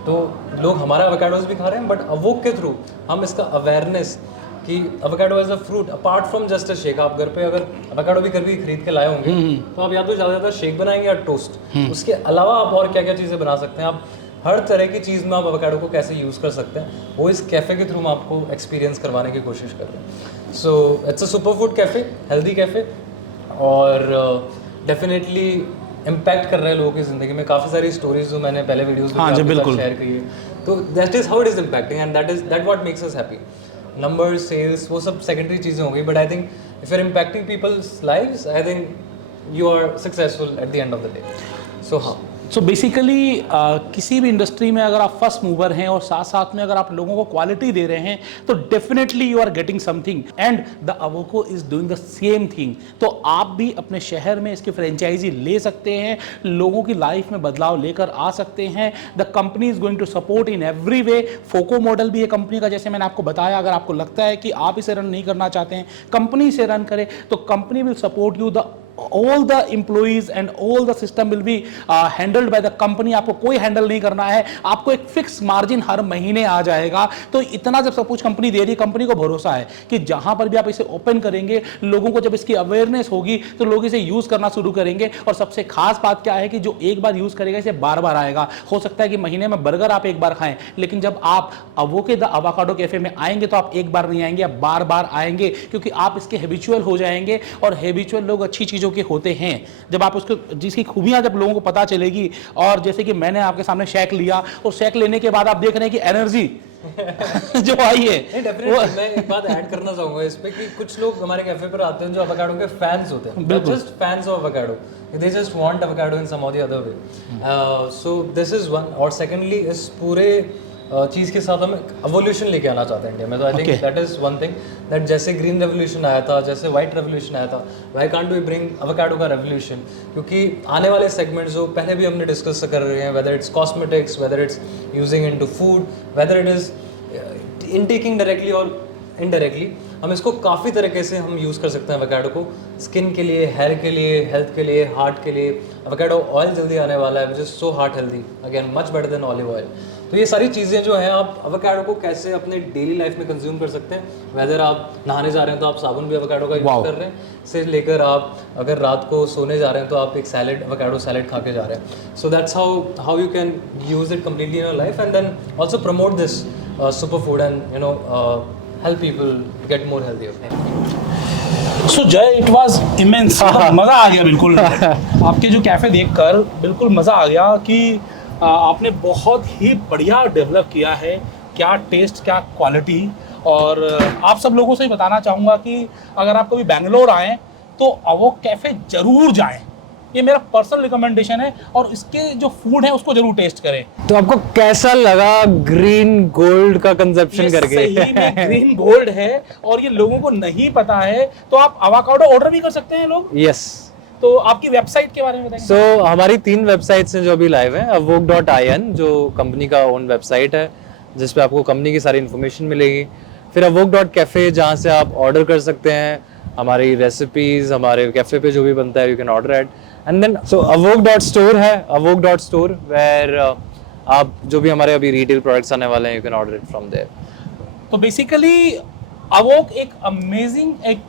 तो लोग हमारा एवोकाडोज भी खा रहे हैं, बट अवोक के थ्रू हम इसका अवेयरनेस कि avocado as a fruit apart from just a shake, आप घर पे अगर एवोकाडो भी कभी खरीद के लाए होंगे तो आप या तो ज़्यादा शेक बनाएंगे या टोस्ट, उसके अलावा आप और क्या क्या चीज़ें बना सकते हैं, आप हर तरह की चीज़ में आप एवोकाडो को कैसे यूज़ कर सकते हैं, वो इस कैफ़े के थ्रू हम आपको एक्सपीरियंस करवाने की कोशिश कर रहे हैं। So it's a super food cafe, healthy cafe, और डेफिनेटली इम्पैक्ट कर रहे हैं लोगों की ज़िंदगी में। काफ़ी सारी स्टोरीज जो मैंने पहले वीडियोज़ में बिल्कुल शेयर की है, तो that is how it is impacting and that what makes us happy. Number, sales, वो सब सेकेंडरी चीज़ें होंगी, but I think if you are impacting people's lives, I think you are successful at the end of the day. So हाँ, so basically किसी भी industry में अगर आप फर्स्ट मूवर हैं और साथ साथ में अगर आप लोगों को क्वालिटी दे रहे हैं तो definitely you are getting something, and the avocado is doing the same thing. तो आप भी अपने शहर में इसकी फ्रेंचाइजी ले सकते हैं, लोगों की लाइफ में बदलाव लेकर आ सकते हैं। The company is going to support in every way. FOCO model भी है कंपनी का, जैसे मैंने आपको बताया, अगर आपको लगता है कि आप इसे रन नहीं करना चाहते हैं, कंपनी से रन करें, तो company will support you. The all the employees and all the system will be handled by the company। आपको कोई हैंडल नहीं करना है, आपको एक फिक्स मार्जिन हर महीने आ जाएगा। तो इतना जब सब कुछ कंपनी दे रही है, कंपनी को भरोसा है कि जहां पर भी आप इसे ओपन करेंगे, लोगों को जब इसकी अवेयरनेस होगी तो लोग इसे यूज करना शुरू करेंगे। और सबसे खास बात क्या है कि जो एक बार यूज करेगा इसे बार बार आएगा। हो सकता है कि महीने में बर्गर आप एक बार खाएं, लेकिन जब आप अवोके द अवाकाडो कैफे में आएंगे तो आप एक बार नहीं आएंगे, आप बार बार आएंगे, क्योंकि आप इसके हैबिचुअल हो जाएंगे। और हैबिचुअल लोग अच्छी चीजों के होते हैं। जब आप उसको, जिसकी खूबियां जब लोगों को पता चलेगी, और जैसे कि मैंने आपके सामने शेक लिया और शेक लेने के बाद आप देख रहे हैं कि एनर्जी जो आई है। नहीं, डेफिनेटली मैं एक बात ऐड करना चाहूँगा इस पे कि कुछ लोग हमारे कैफे पर आते हैं जो एवोकाडो के फैंस होते हैं, just fans of avocado, they just want avocado in some और the other way. So this is one. और सेकेंडली, इस पूरे चीज़ के साथ हम एवोल्यूशन लेके आना चाहते हैं इंडिया में। तो I think that is one thing, that जैसे ग्रीन रेवोल्यूशन आया था, जैसे वाइट रेवोल्यूशन आया था, why can't we bring avocado का रेवोल्यूशन? क्योंकि आने वाले सेगमेंट्स जो पहले भी हमने डिस्कस कर रहे हैं, whether it's cosmetics, whether it's using into food, whether it is intaking directly और इनडायरेक्टली, हम इसको काफ़ी तरीके से हम यूज़ कर सकते हैं एवोकाडो को, स्किन के लिए, हेयर के लिए, हेल्थ के लिए, हार्ट के लिए। एवोकाडो ऑयल जल्दी आने वाला है, which is so heart healthy, again much better than olive oil. तो ये सारी चीज़ें जो हैं, आप एवोकाडो को कैसे अपने डेली लाइफ में कंज्यूम कर सकते हैं, वेदर आप नहाने जा रहे हैं तो आप साबुन भी एवोकाडो का यूज़ कर रहे हैं, से लेकर आप अगर रात को सोने जा रहे हैं तो आप एक सैलेड, एवोकाडो सैलेड खा के जा रहे हैं। So that's how you can use it completely in your life, and then also promote this super food and you know help people get more healthier. So Jay, it was immense, मज़ा आ गया बिल्कुल। आपके जो कैफ़े देखकर बिल्कुल मज़ा आ गया कि आपने बहुत ही बढ़िया डेवलप किया है, क्या टेस्ट, क्या क्वालिटी। और आप सब लोगों से ही बताना चाहूँगा कि अगर आप कभी बेंगलोर आएँ तो अवोक कैफ़े ज़रूर जाएँ, ये मेरा पर्सनल रिकमेंडेशन है, और इसके जो फूड है उसको जरूर टेस्ट करें। तो आपको कैसा लगा ग्रीन गोल्ड का कंसेप्शन करके? सही में ग्रीन गोल्ड है, और ये लोगों को नहीं पता है, तो आप अवाकाडो ऑर्डर भी कर सकते हैं लोग। यस। तो आपकी वेबसाइट के बारे में बताएंगे? सो हमारी 3 वेबसाइट्स हैं जो अभी लाइव हैं। avok.in जो कंपनी का ओन वेबसाइट है, जिस पे आपको कंपनी की सारी इन्फॉर्मेशन मिलेगी। फिर avok.cafe जहाँ से आप ऑर्डर कर सकते हैं हमारी रेसिपीज, हमारे कैफे पे जो भी बनता है, you can order at. And then so avok.store है, avok.store वेयर आप जो भी हमारे अभी रिटेल प्रोडक्ट्स आने वाले हैं, you can order it from there. तो बेसिकली अवोक एक अमेजिंग, एक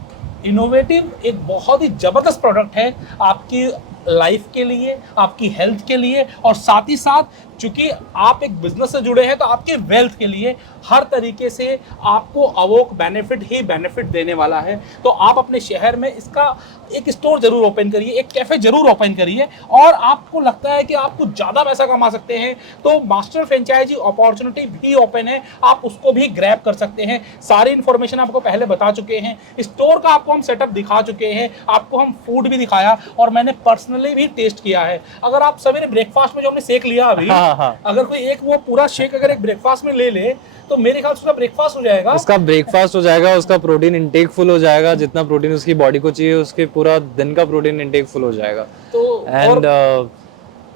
इनोवेटिव, एक बहुत ही ज़बरदस्त प्रोडक्ट है आपकी लाइफ के लिए, आपकी हेल्थ के लिए, और साथ ही साथ क्योंकि आप एक बिजनेस से जुड़े हैं तो आपके वेल्थ के लिए हर तरीके से आपको अवोक बेनिफिट ही बेनिफिट देने वाला है। तो आप अपने शहर में इसका एक स्टोर जरूर ओपन करिए, एक कैफे जरूर ओपन करिए, और आपको लगता है कि आप कुछ ज़्यादा पैसा कमा सकते हैं तो मास्टर फ्रेंचाइजी अपॉर्चुनिटी भी ओपन है, आप उसको भी ग्रैब कर सकते हैं। सारी इन्फॉर्मेशन आपको पहले बता चुके हैं, स्टोर का आपको हम सेटअप दिखा चुके हैं, आपको हम फूड भी दिखाया और मैंने पर्सनली भी टेस्ट किया है। अगर आप सवेरे ब्रेकफास्ट में जो हमने शेक लिया अभी, अगर कोई एक वो पूरा शेक अगर एक ब्रेकफास्ट में ले ले तो मेरे ख्याल से उसका ब्रेकफास्ट हो जाएगा, उसका ब्रेकफास्ट हो जाएगा, उसका प्रोटीन इंटेक फुल हो जाएगा, जितना प्रोटीन उसकी बॉडी को चाहिए उसके पूरा दिन का प्रोटीन इंटेक फुल हो जाएगा। तो एंड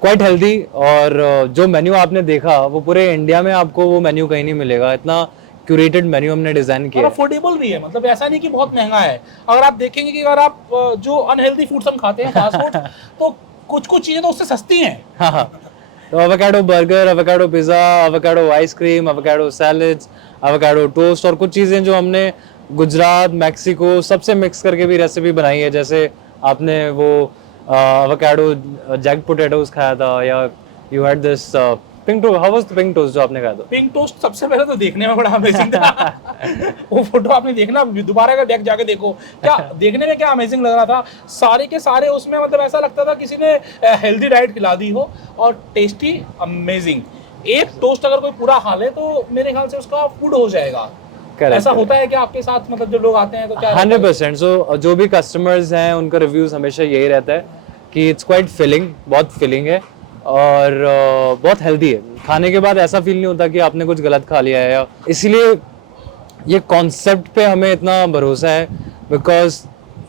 क्वाइट हेल्दी। और जो मेन्यू आपने देखा वो पूरे इंडिया में आपको वो मेन्यू कहीं नहीं मिलेगा, इतना क्यूरेटेड मेन्यू हमने डिजाइन किया और है। अफोर्डेबल भी है, मतलब ऐसा नहीं कि बहुत महंगा है। अगर आप देखेंगे कि अगर आप जो अनहेल्दी फूड्स हम खाते हैं फास्ट फूड तो कुछ कुछ चीजें तो उससे सस्ती हैं। हाँ, तो avocado burger, avocado pizza, avocado ice cream, avocado salads, avocado toast और कुछ चीज़ें जो हमने गुजरात, मैक्सिको सबसे मिक्स करके भी रेसिपी बनाई है। जैसे आपने वो एवोकाडो जैक पोटैटोज खाया था, या you had this pink toast. How was the pink toast जो आपने खाया था? पिंक टोस्ट सबसे पहले तो देखने में बड़ा अमेजिंग था। वो फोटो आपने देखना, दोबारा अगर बैक जाके देखो, क्या देखने में क्या अमेजिंग लग रहा था। सारे के सारे उसमें मतलब ऐसा लगता था किसी ने हेल्दी डाइट खिला दी हो, और टेस्टी अमेजिंग। एक टोस्ट अगर कोई पूरा खा ले तो मेरे ख्याल से उसका फूड हो जाएगा। ऐसा होता है कि आपके साथ मतलब जो लोग आते हैं तो क्या 100%। सो जो भी कस्टमर्स हैं उनका रिव्यूज हमेशा यही रहता है कि इट्स क्वाइट फिलिंग, बहुत फिलिंग है और बहुत हेल्दी है। खाने के बाद ऐसा फील नहीं होता कि आपने कुछ गलत खा लिया है, या इसीलिए ये कॉन्सेप्ट पे हमें इतना भरोसा है बिकॉज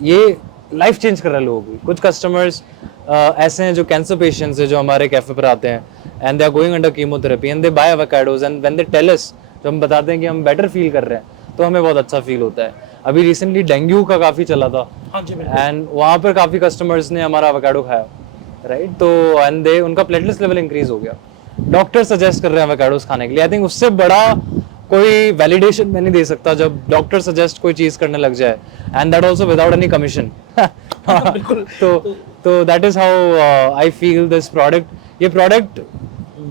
ये लाइफ चेंज कर रहा है लोगों की। कुछ कस्टमर्स ऐसे हैं जो कैंसर पेशेंट्स हैं जो हमारे कैफे पर आते हैं and they are going under chemotherapy and they buy avocados and when they tell us, जब हम बताते हैं कि हम बेटर फील कर रहे हैं तो हमें बहुत अच्छा फील होता है। अभी रिसेंटली डेंगू का काफ़ी चला था एंड वहाँ पर काफ़ी कस्टमर्स ने हमारा एवोकाडो खाया, राइट? तो एंड दे उनका प्लेटलेट्स लेवल इंक्रीज हो गया। डॉक्टर सजेस्ट कर रहे हैं एवोकाडोस खाने के लिए। आई थिंक उससे बड़ा कोई वैलिडेशन मैं नहीं दे सकता जब डॉक्टर सजेस्ट कोई चीज़ करने लग जाए, and that also without any commission. तो that is how I feel this product. ये product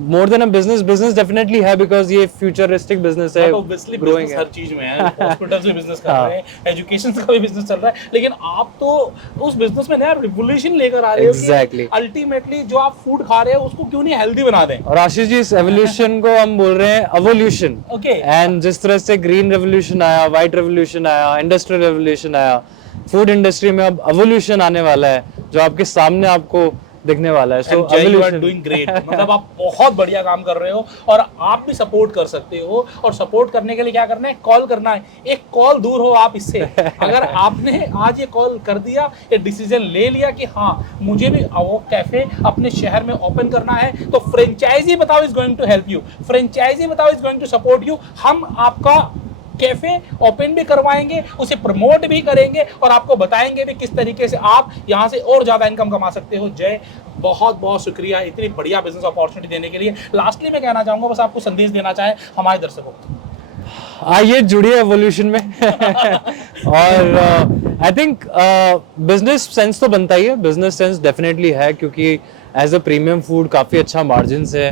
more than a business definitely है बिकॉज ये फ्यूचरिस्टिक बिजनेस है, ग्रोइंग हर चीज में है। हॉस्पिटल्स में बिजनेस कर रहे हैं, एजुकेशन का भी बिजनेस चल रहा है, लेकिन आप तो उस बिजनेस में नया रिवोल्यूशन लेकर आ रहे हो। Exactly. अल्टीमेटली जो आप फूड खा रहे हो उसको क्यों नहीं हेल्दी बना दें। और आशीष जी, इस एवोल्यूशन को हम बोल रहे हैं एवोल्यूशन। Okay. एंड जिस तरह से ग्रीन रेवोल्यूशन आया, व्हाइट रेवोल्यूशन आया, इंडस्ट्रियल रेवोल्यूशन आया, फूड इंडस्ट्री में अब एवोल्यूशन आने वाला है जो आपके सामने आपको दिखने वाला है। So you are doing great, मतलब आप बहुत बढ़िया काम कर रहे हो और आप भी सपोर्ट कर सकते हो। और सपोर्ट करने के लिए क्या करना है, कॉल करना है। एक कॉल दूर हो आप इससे। अगर आपने आज ये कॉल कर दिया, ये डिसीजन ले लिया कि हाँ मुझे भी अवोक कैफे अपने शहर में ओपन करना है, तो फ्रेंचाइजी बताओ is going to help you, franchisee बताओ is going to support you. हम आपका कैफे ओपन भी करवाएंगे, उसे प्रमोट भी करेंगे और आपको बताएंगे भी किस तरीके से आप यहाँ से और ज्यादा इनकम कमा सकते हो। जय, बहुत बहुत शुक्रिया इतनी बढ़िया बिजनेस अपॉर्चुनिटी देने के लिए। लास्टली मैं कहना चाहूंगा, बस आपको संदेश देना चाहे हमारे दर्शकों को। आइए जुड़िए एवोल्यूशन में। और आई थिंक बिजनेस सेंस तो बनता ही है, बिजनेस सेंस डेफिनेटली है, क्योंकि एज अ प्रीमियम फूड काफ़ी अच्छा मार्जिन है।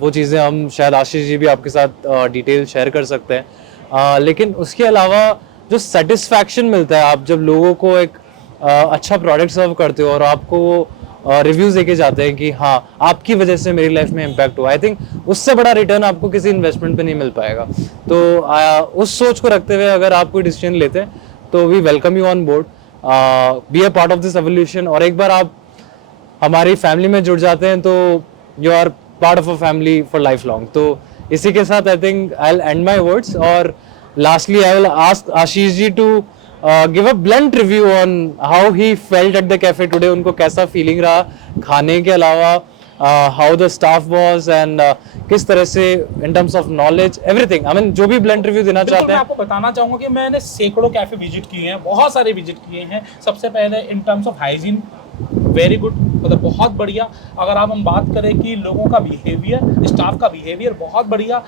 वो चीज़ें हम शायद आशीष जी भी आपके साथ डिटेल शेयर कर सकते हैं। लेकिन उसके अलावा जो सेटिस्फैक्शन मिलता है, आप जब लोगों को एक अच्छा प्रोडक्ट सर्व करते हो और आपको वो रिव्यूज देके जाते हैं कि हाँ आपकी वजह से मेरी लाइफ में इम्पैक्ट हुआ, आई थिंक उससे बड़ा रिटर्न आपको किसी इन्वेस्टमेंट पे नहीं मिल पाएगा। तो उस सोच को रखते हुए अगर आप कोई डिसीजन लेते हैं तो we welcome you on board, be a part of this evolution. और एक बार आप हमारी फैमिली में जुड़ जाते हैं तो you are part of a family for life long. तो इसी के साथ I think I will end my words, और lastly I will ask Ashish ji to give a blunt review on how he felt at the cafe today. उनको कैसा feeling रहा खाने के अलावा, how the staff was and किस तरह से in terms of knowledge everything. I mean जो भी ब्लंट रिव्यू देना चाहते मैं हैं। आपको बताना चाहूंगा कि मैंने सैकड़ों कैफे विजिट किए हैं, बहुत सारे विजिट किए हैं। सबसे पहले इन terms of hygiene very good, मतलब बहुत बढ़िया। अगर आप हम बात करें कि लोगों का बिहेवियर, स्टाफ का बिहेवियर बहुत बढ़िया,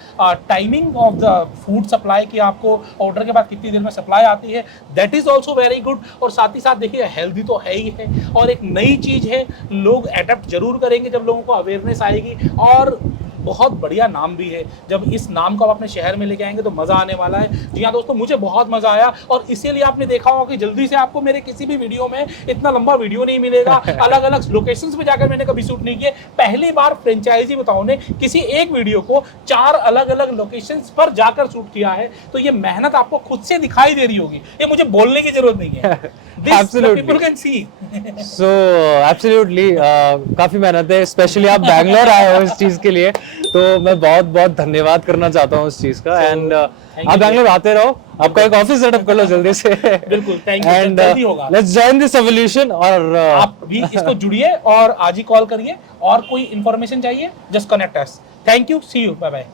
timing of the food supply की आपको ऑर्डर के बाद कितनी देर में सप्लाई आती है, that is also very good. और साथ ही साथ देखिए हेल्दी तो है ही है, और एक नई चीज़ है, लोग अडेप्ट जरूर करेंगे जब लोगों को अवेयरनेस आएगी। और बहुत बढ़िया नाम भी है, जब इस नाम को आप अपने शहर में लेके आएंगे तो मज़ा आने वाला है। जी हाँ दोस्तों, मुझे बहुत मज़ा आया, और इसीलिए आपने देखा होगा कि जल्दी से आपको मेरे किसी भी वीडियो में इतना लंबा वीडियो नहीं मिलेगा। अलग अलग लोकेशंस पे जाकर मैंने कभी शूट नहीं किए, पहली बार फ्रेंचाइजी बताओ ने किसी एक वीडियो को 4 अलग अलग लोकेशंस पर जाकर शूट किया है, तो ये मेहनत आपको खुद से दिखाई दे रही होगी, ये मुझे बोलने की जरूरत नहीं है। Absolutely. People can see. So absolutely काफ़ी मेहनत है, स्पेशली आप बैंगलोर आए हो इस चीज़ के लिए, तो मैं बहुत बहुत धन्यवाद करना चाहता हूँ उस चीज़ का। एंड आप बैंगलोर आते रहो, आपका एक ऑफिस सेटअप कर लो जल्दी से। बिल्कुल, थैंक यू, एंड जल्दी होगा। Let's join this evolution. और आप भी इसको जुड़िए और आज ही कॉल करिए, और कोई इंफॉर्मेशन चाहिए just connect us. Thank you, see you, bye bye.